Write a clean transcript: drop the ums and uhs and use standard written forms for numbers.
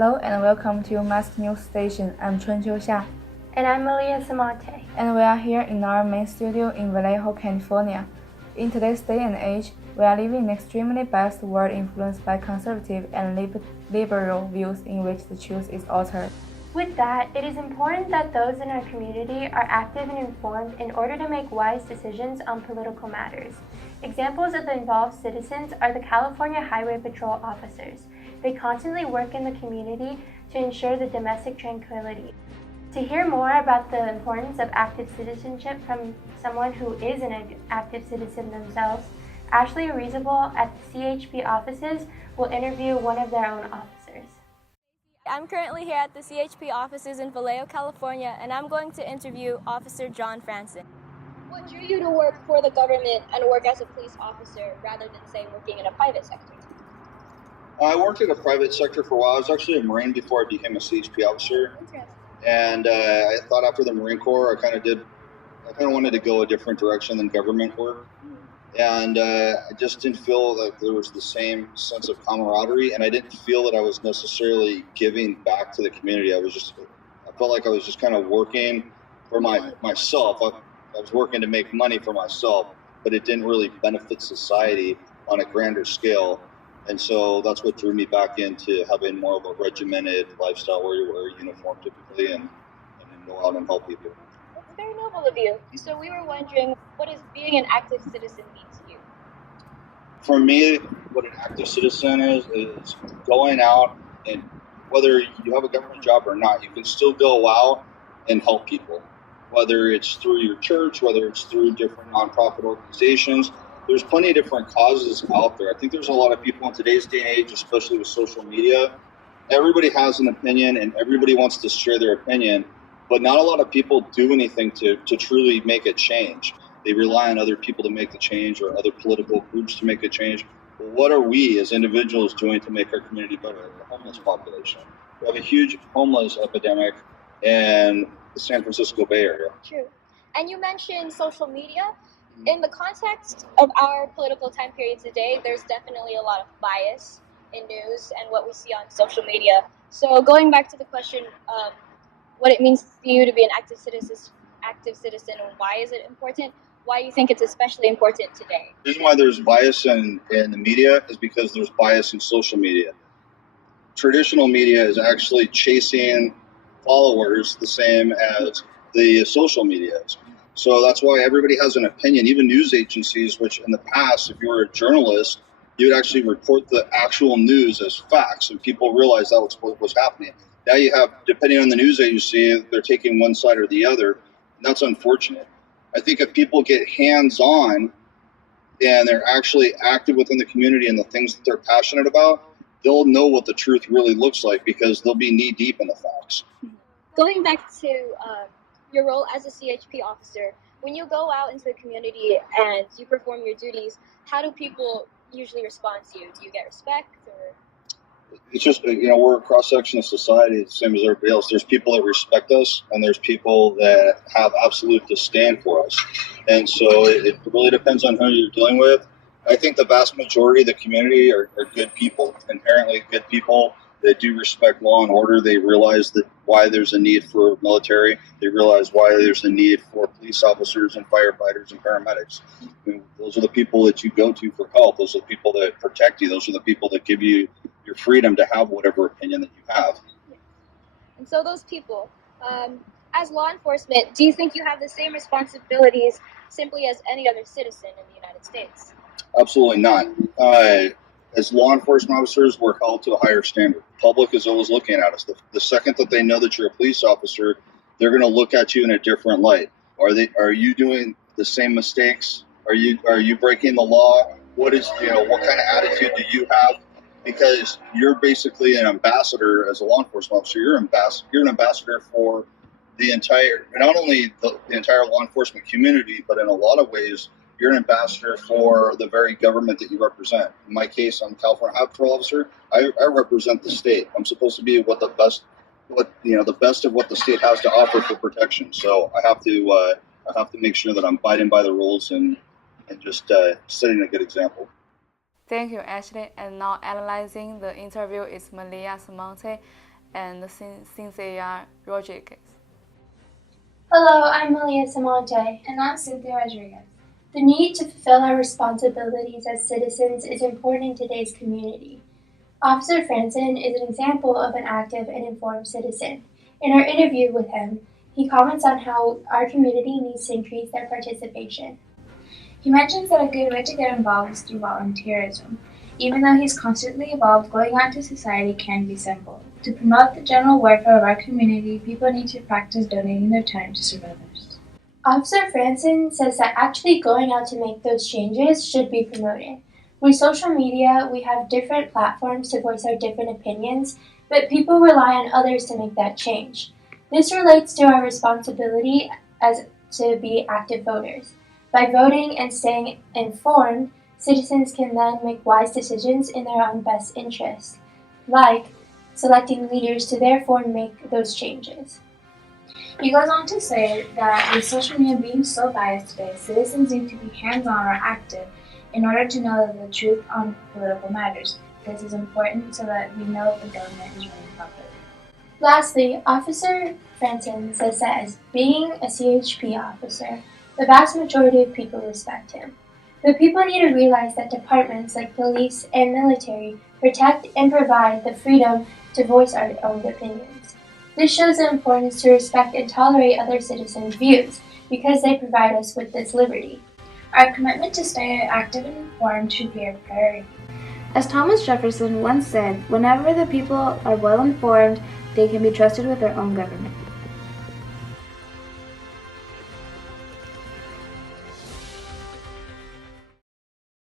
Hello and welcome to Mask News Station. I'm Chunqiu Xia. And I'm Malia Samante. And we are here in our main studio in Vallejo, California. In today's day and age, we are living in an extremely biased world influenced by conservative and liberal views in which the truth is altered. With that, it is important that those in our community are active and informed in order to make wise decisions on political matters. Examples of the involved citizens are the California Highway Patrol officers. They constantly work in the community to ensure the domestic tranquility. To hear more about the importance of active citizenship from someone who is an active citizen themselves, Ashley Reasonable at the CHP offices will interview one of their own officers. I'm currently here at the CHP offices in Vallejo, California, and I'm going to interview Officer John Franson. What drew you to work for the government and work as a police officer rather than, say, working in a private sector? I worked in a private sector for a while. I was actually a Marine before I became a CHP officer. Interesting. And I thought after the Marine Corps, I kind of wanted to go a different direction than government work. And I just didn't feel that there was the same sense of camaraderie, and I didn't feel that I was necessarily giving back to the community. I felt like I was just kind of working for myself. I was working to make money for myself, but it didn't really benefit society on a grander scale. And so that's what drew me back into having more of a regimented lifestyle where you wear a uniform typically and go out and help people. That's very noble of you. So we were wondering, what does being an active citizen mean to you? For me, what an active citizen is going out, and whether you have a government job or not, you can still go out and help people. Whether it's through your church, whether it's through different nonprofit organizations, there's plenty of different causes out there. I think there's a lot of people in today's day and age, especially with social media. Everybody has an opinion and everybody wants to share their opinion, but not a lot of people do anything to truly make a change. They rely on other people to make the change or other political groups to make a change. But what are we as individuals doing to make our community better? The homeless population. We have a huge homeless epidemic in the San Francisco Bay Area. True. And you mentioned social media. In the context of our political time period today, there's definitely a lot of bias in news and what we see on social media. So going back to the question of what it means to you to be an active citizen and why is it important, why you think it's especially important today? The reason why there's bias in the media is because there's bias in social media. Traditional media is actually chasing followers the same as the social media is. So that's why everybody has an opinion, even news agencies, which in the past, if you were a journalist, you would actually report the actual news as facts, and people realized that was what was happening. Now you have, depending on the news agency, they're taking one side or the other, and that's unfortunate. I think if people get hands-on and they're actually active within the community and the things that they're passionate about, they'll know what the truth really looks like because they'll be knee-deep in the facts. Going back to your role as a CHP officer, when you go out into the community and you perform your duties, how do people usually respond to you? Do you get respect? Or? It's just, we're a cross-section of society, the same as everybody else. There's people that respect us, and there's people that have absolute disdain for us. And so it really depends on who you're dealing with. I think the vast majority of the community are good people, inherently good people. They do respect law and order. They realize that why there's a need for military. They realize why there's a need for police officers and firefighters and paramedics. Those are the people that you go to for help. Those are the people that protect you. Those are the people that give you your freedom to have whatever opinion that you have. And so those people, as law enforcement, do you think you have the same responsibilities simply as any other citizen in the United States? Absolutely not. As law enforcement officers, we're held to a higher standard. The public is always looking at us. The second that they know that you're a police officer, they're going to look at you in a different light. Are you doing the same mistakes? Are you breaking the law? What kind of attitude do you have? Because you're basically an ambassador as a law enforcement officer. You're an ambassador for the entire, not only the entire law enforcement community, but in a lot of ways, you're an ambassador for the very government that you represent. In my case, I'm a California Highway Patrol officer. I represent the state. I'm supposed to be the best of what the state has to offer for protection. So I have to make sure that I'm abiding by the rules and just setting a good example. Thank you, Ashley. And now analyzing the interview is Malia Samante. and since they are logic. Hello, I'm Malia Samonte. And I'm Cynthia Rodriguez. The need to fulfill our responsibilities as citizens is important in today's community. Officer Franson is an example of an active and informed citizen. In our interview with him, he comments on how our community needs to increase their participation. He mentions that a good way to get involved is through volunteerism. Even though he's constantly involved, going out to society can be simple. To promote the general welfare of our community, people need to practice donating their time to serve others. Officer Franson says that actually going out to make those changes should be promoted. With social media, we have different platforms to voice our different opinions, but people rely on others to make that change. This relates to our responsibility as to be active voters. By voting and staying informed, citizens can then make wise decisions in their own best interest, like selecting leaders to therefore make those changes. He goes on to say that with social media being so biased today, citizens need to be hands-on or active in order to know the truth on political matters. This is important so that we know if the government is running properly. Lastly, Officer Franson says that as being a CHP officer, the vast majority of people respect him. But people need to realize that departments like police and military protect and provide the freedom to voice our own opinions. This shows the importance to respect and tolerate other citizens' views because they provide us with this liberty. Our commitment to stay active and informed should be our priority. As Thomas Jefferson once said, whenever the people are well informed, they can be trusted with their own government.